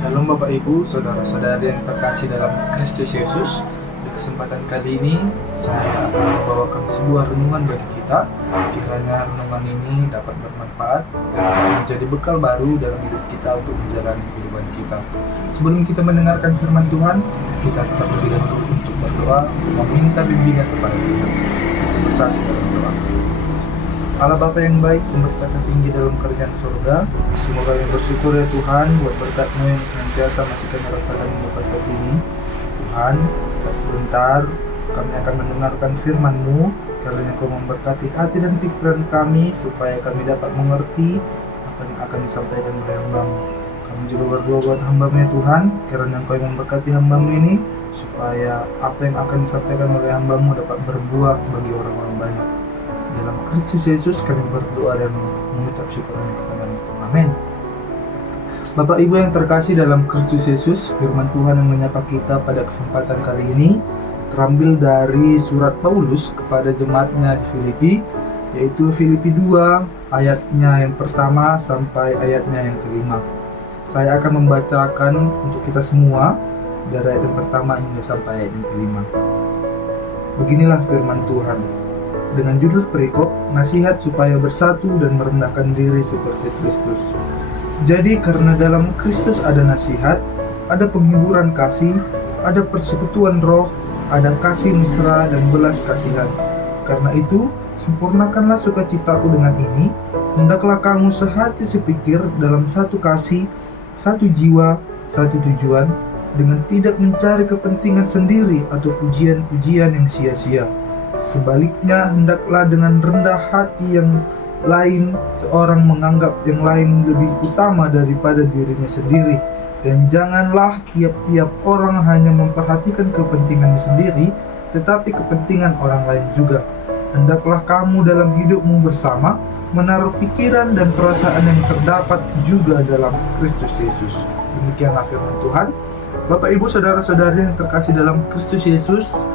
Shalom Bapak Ibu, Saudara-saudari yang terkasih dalam Kristus Yesus. Di kesempatan kali ini saya akan membawakan sebuah renungan bagi kita. Kiranya renungan ini dapat bermanfaat dan menjadi bekal baru dalam hidup kita untuk menjalani kehidupan kita. Sebelum kita mendengarkan firman Tuhan, kita tetap lebih dahulu untuk berdoa, meminta bimbingan kepada Tuhan. Kita bersatu dalam doa. Allah Bapa yang baik, yang bertata tinggi dalam kerajaan surga, semoga kami bersyukur ya Tuhan buat berkat-Mu yang senantiasa masih kami rasakan hingga saat ini. Tuhan, sebentar kami akan mendengarkan firman-Mu, kiranya Kau memberkati hati dan pikiran kami supaya kami dapat mengerti apa yang akan disampaikan oleh hamba-Mu. Kami juga berdoa buat hamba-Mu ya Tuhan, kiranya Kau yang memberkati hamba-Mu ini supaya apa yang akan disampaikan oleh hamba-Mu dapat berbuah bagi orang-orang banyak. Dalam Kristus Yesus kami berdoa dan mengucap syukur kepada-Mu. Amin. Bapak Ibu yang terkasih dalam Kristus Yesus, firman Tuhan yang menyapa kita pada kesempatan kali ini terambil dari surat Paulus kepada jemaatnya di Filipi, yaitu Filipi 2 ayatnya yang pertama sampai ayatnya yang kelima. Saya akan membacakan untuk kita semua dari ayat yang pertama hingga sampai ayat yang kelima. Beginilah firman Tuhan. Dengan judul perikop, nasihat supaya bersatu dan merendahkan diri seperti Kristus. Jadi karena dalam Kristus ada nasihat, ada penghiburan kasih, ada persekutuan roh, ada kasih mesra dan belas kasihan. Karena itu, sempurnakanlah sukacitaku dengan ini, hendaklah kamu sehati sepikir dalam satu kasih, satu jiwa, satu tujuan, dengan tidak mencari kepentingan sendiri atau pujian-pujian yang sia-sia. Sebaliknya, hendaklah dengan rendah hati yang lain seorang menganggap yang lain lebih utama daripada dirinya sendiri, dan janganlah tiap-tiap orang hanya memperhatikan kepentingannya sendiri, tetapi kepentingan orang lain juga. Hendaklah kamu dalam hidupmu bersama menaruh pikiran dan perasaan yang terdapat juga dalam Kristus Yesus. Demikianlah firman Tuhan. Bapak Ibu saudara-saudari yang terkasih dalam Kristus Yesus,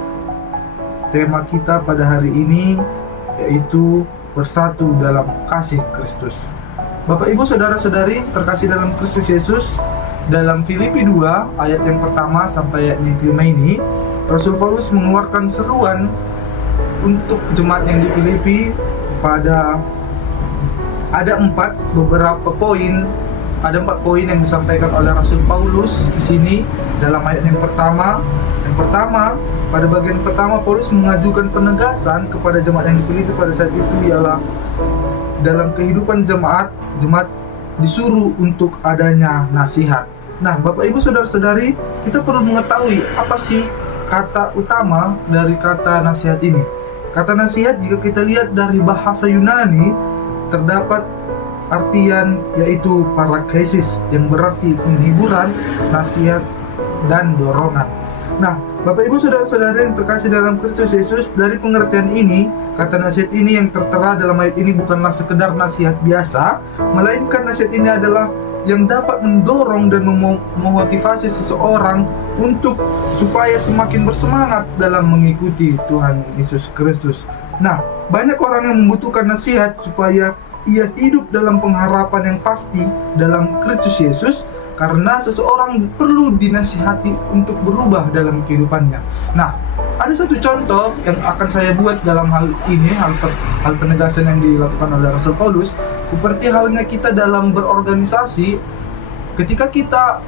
tema kita pada hari ini yaitu bersatu dalam kasih Kristus. Bapak Ibu saudara-saudari terkasih dalam Kristus Yesus, dalam Filipi 2 ayat yang pertama sampai ayat yang kelima ini, Rasul Paulus mengeluarkan seruan untuk jemaat yang di Filipi pada ada empat poin yang disampaikan oleh Rasul Paulus di sini dalam ayat yang pertama. Yang pertama, pada bagian pertama Paulus mengajukan penegasan kepada jemaat yang dipilih pada saat itu, ialah dalam kehidupan jemaat disuruh untuk adanya nasihat. Nah, Bapak Ibu saudara-saudari, kita perlu mengetahui apa sih kata utama dari kata nasihat ini. Kata nasihat, jika kita lihat dari bahasa Yunani, terdapat artian yaitu paraklesis, yang berarti penghiburan, nasihat, dan dorongan. Nah, Bapak Ibu saudara-saudara yang terkasih dalam Kristus Yesus, dari pengertian ini, kata nasihat ini yang tertera dalam ayat ini bukanlah sekedar nasihat biasa, melainkan nasihat ini adalah yang dapat mendorong dan memotivasi seseorang untuk supaya semakin bersemangat dalam mengikuti Tuhan Yesus Kristus. Nah, banyak orang yang membutuhkan nasihat supaya ia hidup dalam pengharapan yang pasti dalam Kristus Yesus, karena seseorang perlu dinasihati untuk berubah dalam kehidupannya. Nah, ada satu contoh yang akan saya buat dalam hal ini, hal penegasan yang dilakukan oleh Rasul Paulus, seperti halnya kita dalam berorganisasi. Ketika kita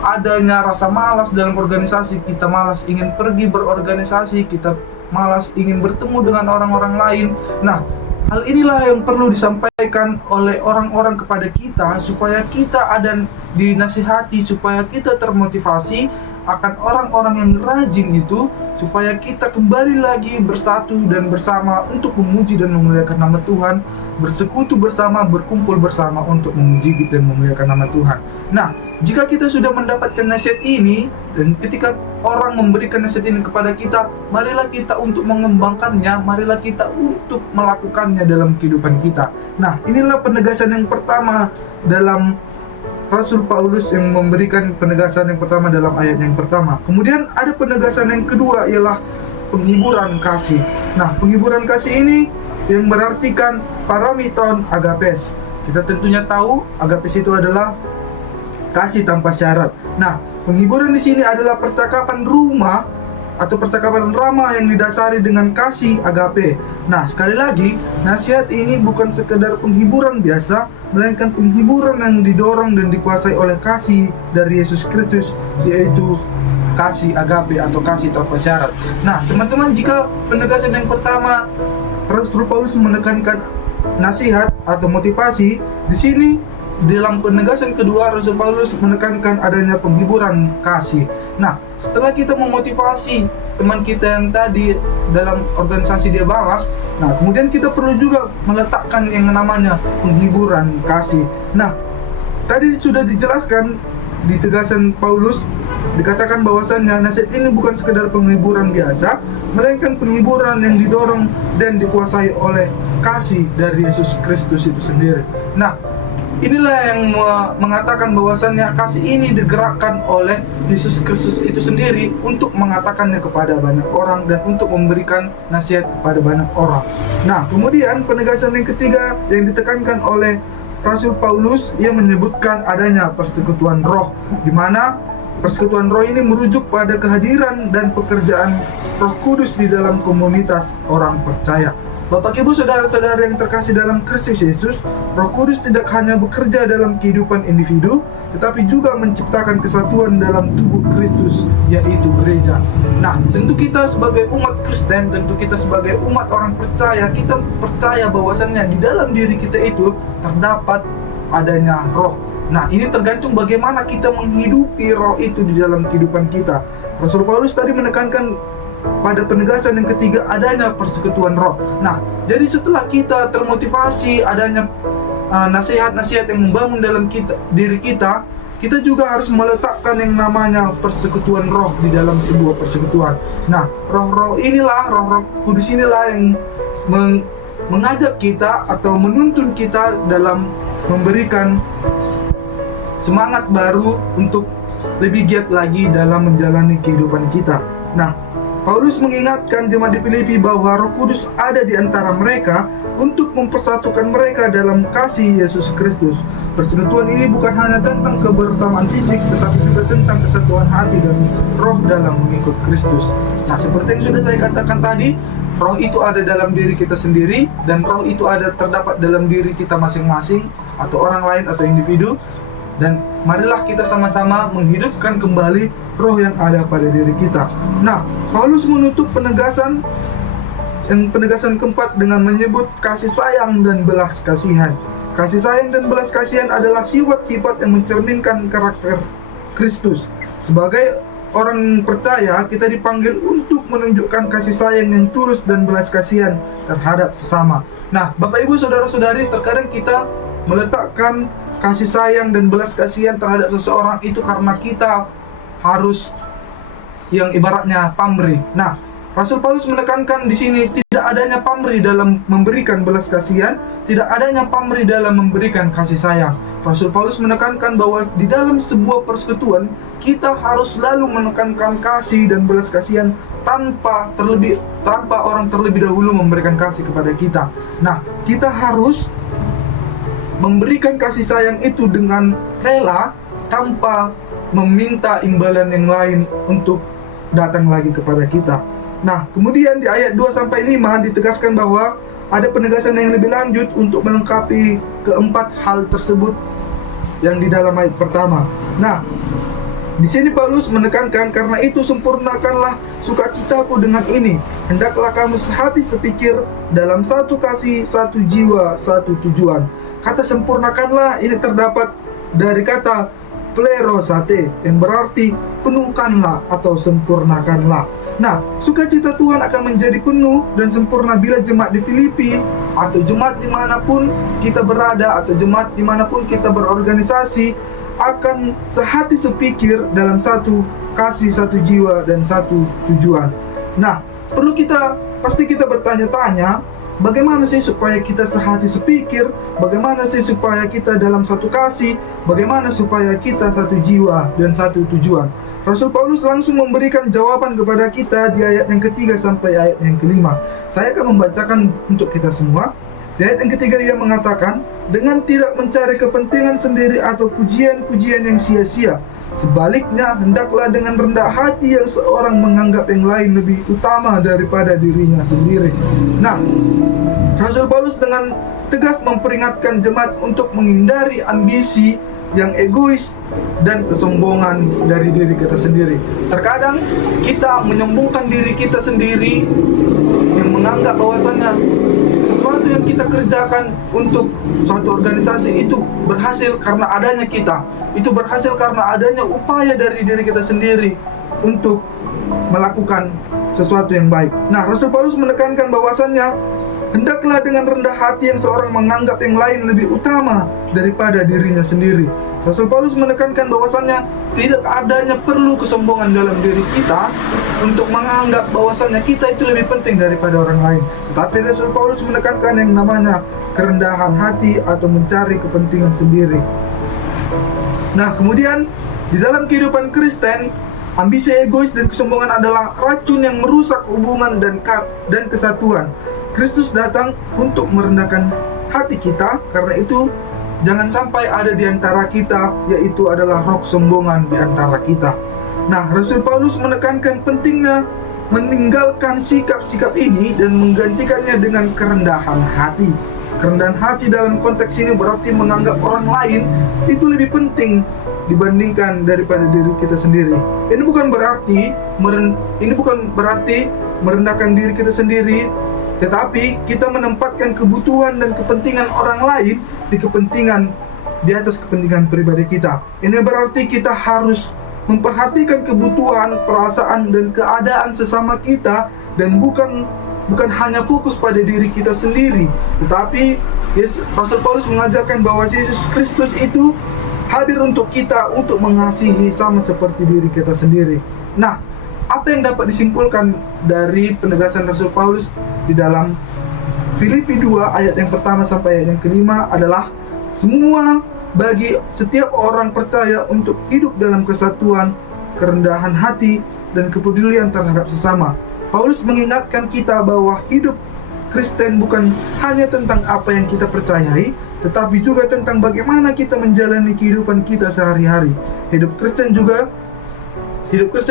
adanya rasa malas dalam organisasi, kita malas ingin pergi berorganisasi, kita malas ingin bertemu dengan orang-orang lain. Nah, hal inilah yang perlu disampaikan oleh orang-orang kepada kita supaya kita ada dinasihati, supaya kita termotivasi akan orang-orang yang rajin itu, supaya kita kembali lagi bersatu dan bersama untuk memuji dan memuliakan nama Tuhan, bersekutu bersama, berkumpul bersama untuk memuji dan memuliakan nama Tuhan. Nah, jika kita sudah mendapatkan nasihat ini, dan ketika orang memberikan nasihat ini kepada kita, marilah kita untuk mengembangkannya, marilah kita untuk melakukannya dalam kehidupan kita. Nah, inilah penegasan yang pertama dalam Rasul Paulus yang memberikan penegasan yang pertama dalam ayat yang pertama. Kemudian ada penegasan yang kedua, ialah penghiburan kasih. Nah, penghiburan kasih ini yang berartikan paramiton agapes. Kita tentunya tahu agapes itu adalah kasih tanpa syarat. Nah, penghiburan di sini adalah percakapan rumah atau percakapan ramah yang didasari dengan kasih agape. Nah, sekali lagi, nasihat ini bukan sekedar penghiburan biasa, melainkan penghiburan yang didorong dan dikuasai oleh kasih dari Yesus Kristus, yaitu kasih agape atau kasih tanpa syarat. Nah, teman-teman, jika penegasan yang pertama Rasul Paulus menekankan nasihat atau motivasi, di sini dalam penegasan kedua Rasul Paulus menekankan adanya penghiburan kasih. Nah, setelah kita memotivasi teman kita yang tadi dalam organisasi dia balas, nah kemudian kita perlu juga meletakkan yang namanya penghiburan kasih. Nah, tadi sudah dijelaskan di tegasan Paulus, dikatakan bahwasannya nasihat ini bukan sekedar penghiburan biasa, melainkan penghiburan yang didorong dan dikuasai oleh kasih dari Yesus Kristus itu sendiri. Nah, inilah yang mengatakan bahwasannya kasih ini digerakkan oleh Yesus Kristus itu sendiri untuk mengatakannya kepada banyak orang dan untuk memberikan nasihat kepada banyak orang. Nah, kemudian penegasan yang ketiga yang ditekankan oleh Rasul Paulus, ia menyebutkan adanya persekutuan roh, di mana persekutuan roh ini merujuk pada kehadiran dan pekerjaan Roh Kudus di dalam komunitas orang percaya. Bapak Ibu saudara-saudara yang terkasih dalam Kristus Yesus, Roh Kudus tidak hanya bekerja dalam kehidupan individu, tetapi juga menciptakan kesatuan dalam tubuh Kristus, yaitu gereja. Nah, tentu kita sebagai umat Kristen, tentu kita sebagai umat orang percaya, kita percaya bahwasannya di dalam diri kita itu terdapat adanya roh. Nah, ini tergantung bagaimana kita menghidupi roh itu di dalam kehidupan kita. Rasul Paulus tadi menekankan pada penegasan yang ketiga adanya persekutuan roh. Nah, jadi setelah kita termotivasi adanya nasihat-nasihat yang membangun dalam diri kita, kita juga harus meletakkan yang namanya persekutuan roh di dalam sebuah persekutuan. Nah, roh-roh inilah, roh-roh kudus inilah yang mengajak kita atau menuntun kita dalam memberikan semangat baru untuk lebih giat lagi dalam menjalani kehidupan kita. Nah, Paulus mengingatkan jemaat di Filipi bahwa Roh Kudus ada di antara mereka untuk mempersatukan mereka dalam kasih Yesus Kristus. Persekutuan ini bukan hanya tentang kebersamaan fisik, tetapi juga tentang kesatuan hati dan roh dalam mengikut Kristus. Nah, seperti yang sudah saya katakan tadi, roh itu ada dalam diri kita sendiri, dan roh itu ada terdapat dalam diri kita masing-masing, atau orang lain atau individu. Dan marilah kita sama-sama menghidupkan kembali roh yang ada pada diri kita. Nah, Paulus menutup penegasan keempat dengan menyebut kasih sayang dan belas kasihan. Kasih sayang dan belas kasihan adalah sifat-sifat yang mencerminkan karakter Kristus. Sebagai orang percaya, kita dipanggil untuk menunjukkan kasih sayang yang tulus dan belas kasihan terhadap sesama. Nah, Bapak Ibu saudara-saudari, terkadang kita meletakkan kasih sayang dan belas kasihan terhadap seseorang itu karena kita harus yang ibaratnya pamrih. Nah, Rasul Paulus menekankan di sini tidak adanya pamrih dalam memberikan belas kasihan, tidak adanya pamrih dalam memberikan kasih sayang. Rasul Paulus menekankan bahwa di dalam sebuah persekutuan kita harus selalu menekankan kasih dan belas kasihan tanpa orang terlebih dahulu memberikan kasih kepada kita. Nah, kita harus memberikan kasih sayang itu dengan rela tanpa meminta imbalan yang lain untuk datang lagi kepada kita. Nah, kemudian di ayat 2-5 ditegaskan bahwa ada penegasan yang lebih lanjut untuk melengkapi keempat hal tersebut yang di dalam ayat pertama. Nah, di sini Paulus menekankan, karena itu sempurnakanlah sukacitaku dengan ini. Hendaklah kamu sehati sepikir, dalam satu kasih, satu jiwa, satu tujuan. Kata sempurnakanlah ini terdapat dari kata plerosate, yang berarti penuhkanlah atau sempurnakanlah. Nah, sukacita Tuhan akan menjadi penuh dan sempurna bila jemaat di Filipi atau jemaat dimanapun kita berada atau jemaat dimanapun kita berorganisasi akan sehati sepikir dalam satu kasih, satu jiwa, dan satu tujuan. Nah, pasti kita bertanya-tanya, bagaimana sih supaya kita sehati sepikir? Bagaimana sih supaya kita dalam satu kasih? Bagaimana supaya kita satu jiwa dan satu tujuan? Rasul Paulus langsung memberikan jawaban kepada kita di ayat yang ketiga sampai ayat yang kelima. Saya akan membacakan untuk kita semua. Di ayat yang ketiga ia mengatakan, dengan tidak mencari kepentingan sendiri atau pujian-pujian yang sia-sia. Sebaliknya, hendaklah dengan rendah hati yang seorang menganggap yang lain lebih utama daripada dirinya sendiri. Nah, Rasul Paulus dengan tegas memperingatkan jemaat untuk menghindari ambisi yang egois dan kesombongan dari diri kita sendiri. Terkadang kita menyombongkan diri kita sendiri yang menganggap bahwasannya sesuatu yang kita kerjakan untuk suatu organisasi itu berhasil karena adanya kita. Itu berhasil karena adanya upaya dari diri kita sendiri untuk melakukan sesuatu yang baik. Nah, Rasul Paulus menekankan bahwasannya hendaklah dengan rendah hati yang seorang menganggap yang lain lebih utama daripada dirinya sendiri. Rasul Paulus menekankan bahwasannya tidak adanya perlu kesombongan dalam diri kita untuk menganggap bahwasannya kita itu lebih penting daripada orang lain. Tetapi Rasul Paulus menekankan yang namanya kerendahan hati atau mencari kepentingan sendiri. Nah, kemudian di dalam kehidupan Kristen, ambisi egois dan kesombongan adalah racun yang merusak hubungan dan kesatuan. Kristus datang untuk merendahkan hati kita, karena itu jangan sampai ada di antara kita, yaitu adalah roh kesombongan di antara kita. Nah, Rasul Paulus menekankan pentingnya meninggalkan sikap-sikap ini dan menggantikannya dengan kerendahan hati. Kerendahan hati dalam konteks ini berarti menganggap orang lain itu lebih penting dibandingkan daripada diri kita sendiri. Ini bukan berarti merendahkan diri kita sendiri, tetapi kita menempatkan kebutuhan dan kepentingan orang lain di atas kepentingan pribadi kita. Ini berarti kita harus memperhatikan kebutuhan, perasaan, dan keadaan sesama kita, dan bukan hanya fokus pada diri kita sendiri. Tetapi Rasul Paulus mengajarkan bahwa Yesus Kristus itu hadir untuk kita, untuk mengasihi sama seperti diri kita sendiri. Nah, apa yang dapat disimpulkan dari penegasan Rasul Paulus di dalam Filipi 2 ayat yang pertama sampai ayat yang kelima adalah semua bagi setiap orang percaya untuk hidup dalam kesatuan, kerendahan hati, dan kepedulian terhadap sesama. Paulus mengingatkan kita bahwa hidup Kristen bukan hanya tentang apa yang kita percayai, tetapi juga tentang bagaimana kita menjalani kehidupan kita sehari-hari. Hidup Kristen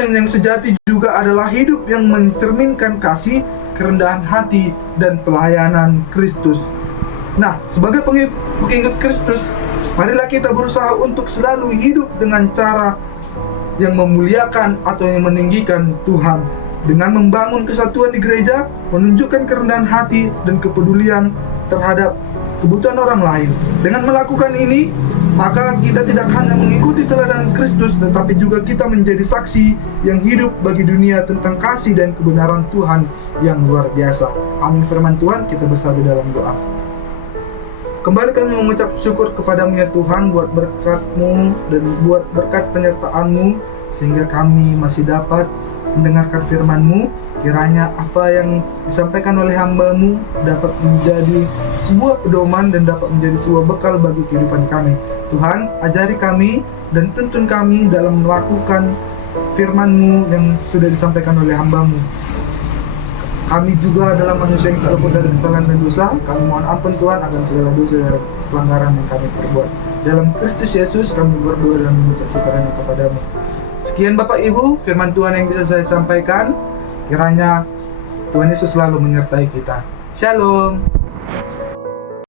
yang sejati juga adalah hidup yang mencerminkan kasih, kerendahan hati, dan pelayanan Kristus. Nah, sebagai pengikut Kristus, marilah kita berusaha untuk selalu hidup dengan cara yang memuliakan atau yang meninggikan Tuhan, dengan membangun kesatuan di gereja, menunjukkan kerendahan hati dan kepedulian terhadap kebutuhan orang lain. Dengan melakukan ini, maka kita tidak hanya mengikuti teladan Kristus, tetapi juga kita menjadi saksi yang hidup bagi dunia tentang kasih dan kebenaran Tuhan yang luar biasa. Amin. Firman Tuhan, kita bersatu dalam doa. Kembali kami mengucap syukur kepadamu ya Tuhan, buat berkat-Mu dan buat berkat penyertaan-Mu, sehingga kami masih dapat mendengarkan firman-Mu. Kiranya apa yang disampaikan oleh hamba-Mu dapat menjadi sebuah pedoman dan dapat menjadi sebuah bekal bagi kehidupan kami. Tuhan, ajari kami dan tuntun kami dalam melakukan firman-Mu yang sudah disampaikan oleh hamba-Mu. Kami juga adalah manusia yang terluput dari kesalahan dan dosa. Kami mohon ampun Tuhan akan segala dosa dan pelanggaran yang kami perbuat. Dalam Kristus Yesus kami berdoa dan mengucap syukur kepada-Mu. Sekian Bapak Ibu, firman Tuhan yang bisa saya sampaikan. Kiranya Tuhan Yesus selalu menyertai kita. Shalom.